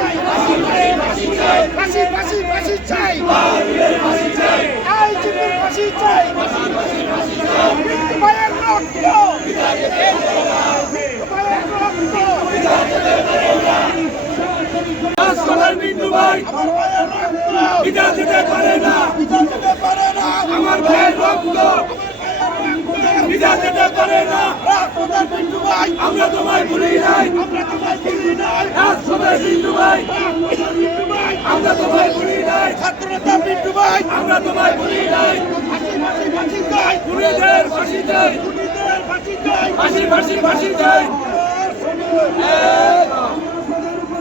চাই ফাঁসি ফাঁসি ফাঁসি চাই আইজিপির ফাঁসি চাই বিট্টু ভাইয়ের রক্ত বিট্টু ভাই বিচার দিতে পারে না আমার ভাইয়ের রক্ত বিচার দিতে পারে না বিট্টু ভাই আমরা তোমায় ভুলি নাই রাজপথের বিট্টু ভাই আমরা তোমায় ভুলি নাই ছাত্রনেতা বিট্টু ভাই আমরা তোমায় ভুলি নাই ফাঁসি চাই খুনিদের ফাঁসি চাই ফাঁসি চাই ফাঁসি ফাঁসি ফাঁসি চাই